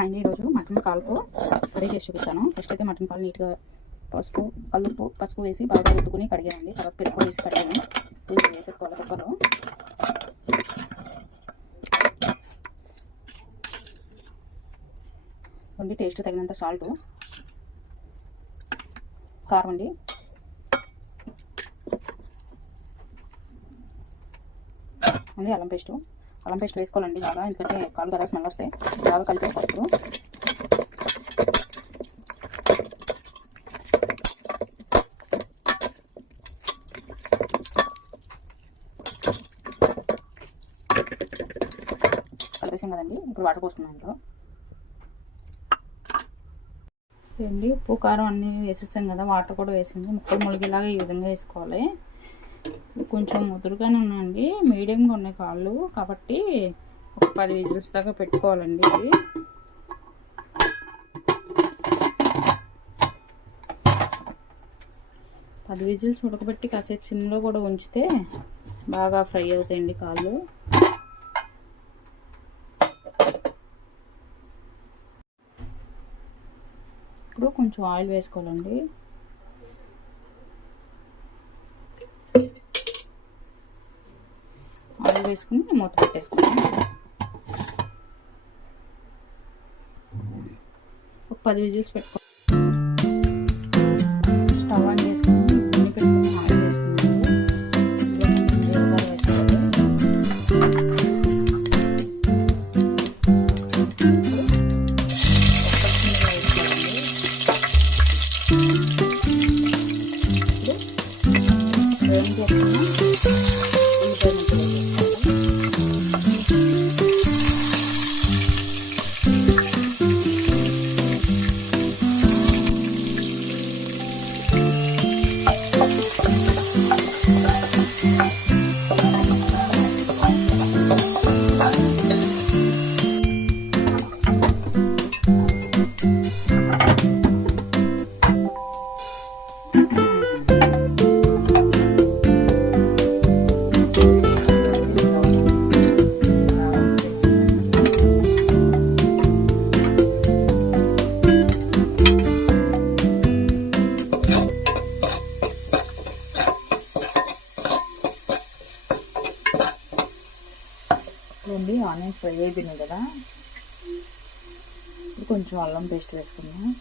And ఈరోజు mutton కాలుతో curry చేసి చూపిస్తాను. ఫస్ట్ అయితే మటన్ కాలు నీట్గా పసుపు వేసి బాగా రుద్దుకుని కడిగానండి. తర్వాత పెరుగు వేసి కడిగాను. వేసేసుకోవాలి కుక్కర్లో. ఓన్లీ టేస్ట్ తగినంత సాల్ట్, కారం అండి, అండి అల్లం పేస్ట్ వేసుకోవాలండి బాగా, ఎందుకంటే కాలు కదా స్మెల్ వస్తాయి. బాగా కలిపేసుకోవచ్చు. కలిపేసాం కదండి, ఇప్పుడు వాటర్ పోసుకున్నాం ఇంట్లో అండి. ఉప్పు కారం అన్నీ వేసేస్తాం కదా, వాటర్ కూడా వేసింది. ముక్కలు ములిగేలాగా ఈ విధంగా వేసుకోవాలి. కొంచెం ముదురుగానే ఉన్నాయండి, మీడియంగా ఉన్నాయి కాళ్ళు, కాబట్టి ఒక 10 విజిల్స్ దాకా పెట్టుకోవాలండి. ఇది 10 విజిల్స్ ఉడకబెట్టి కాసేపు సిమ్లో కూడా ఉంచితే బాగా ఫ్రై అవుతాయండి కాళ్ళు. ఇప్పుడు కొంచెం ఆయిల్ వేసుకోవాలండి. ఆయిల్ వేసుకుని మూత పెట్టేసుకోండి. ఒక 10 విజిల్స్ పెట్టుకో. స్టవ్ ఆన్ చేసుకుని గిన్నె పెట్టుకుని ఆయిల్ వేసుకున్నాను. జీలకర్ర వేసుకోవాలి. వేడి చేసుకున్నాం. ఆనియన్స్ ఫ్రై అయిపోయినాయి కదా, ఇప్పుడు కొంచెం అల్లం పేస్ట్ వేసుకున్నాం.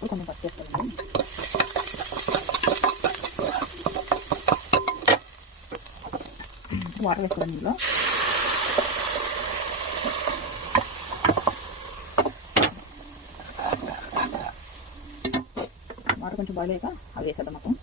కొంచెం పచ్చి వేసుకోండి. వాటర్ వేసుకోండి. ఇందులో వాటర్ కొంచెం బాయిల్ అయ్యాక అవి వేసేద్దాం మొత్తం.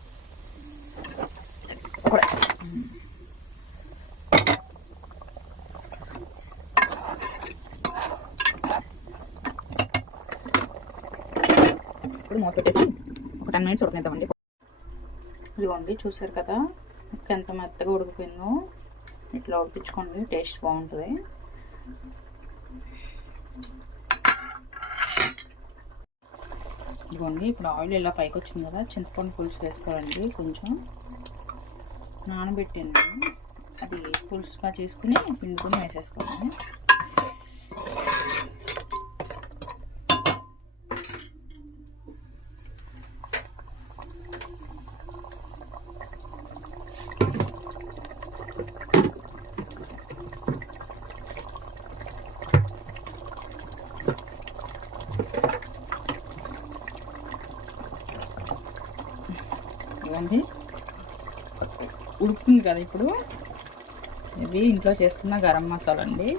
ఇప్పుడు మూత పెట్టేసి ఒక 10 మినిట్స్ ఉడకనిద్దామండి. ఇదిగోండి, చూసారు కదా ముక్క ఎంత మెత్తగా ఉడికిపోయిందో. ఇట్లా ఉడికించుకోండి, టేస్ట్ బాగుంటుంది. ఇదిగోండి, ఇప్పుడు ఆయిల్ ఇలా పైకి వచ్చింది కదా, చింతపండు పులుసు వేసుకోవాలండి. కొంచెం నానబెట్టాను, అది పులుసుగా చేసుకుని పిండుకొని వేసేసుకోవాలి. ఇవ్వండి, ఉడుకుతుంది కదా. ఇప్పుడు ఇది ఇంట్లో చేసుకున్న గరం మసాలా అండి.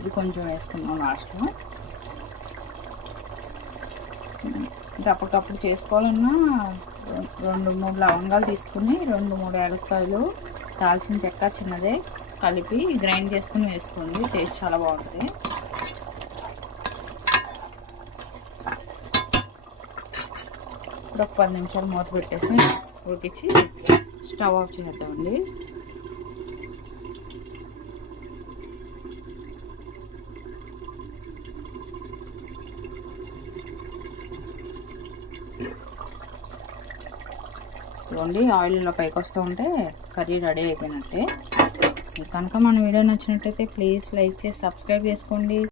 ఇది కొంచెం వేసుకున్నాం లాస్ట్లో. అంటే అప్పటికప్పుడు చేసుకోవాలన్నా 2-3 లవంగాలు తీసుకుని 2-3 యాలక్కాయలు, దాల్చిన చెక్క చిన్నదే కలిపి గ్రైండ్ చేసుకుని వేసుకోండి, టేస్ట్ చాలా బాగుంటుంది. ఇప్పుడు ఒక 10 నిమిషాలు మూత పెట్టేసి ఉడికించి స్టవ్ ఆఫ్ చేద్దామండి. చూడండి ఆయిల్ ఇలా పైకి వస్తూ ఉంటే కర్రీ రెడీ అయిపోయినట్టే. కనుక మన వీడియో నచ్చినట్టయితే ప్లీజ్ లైక్ చేసి సబ్స్క్రైబ్ చేసుకోండి.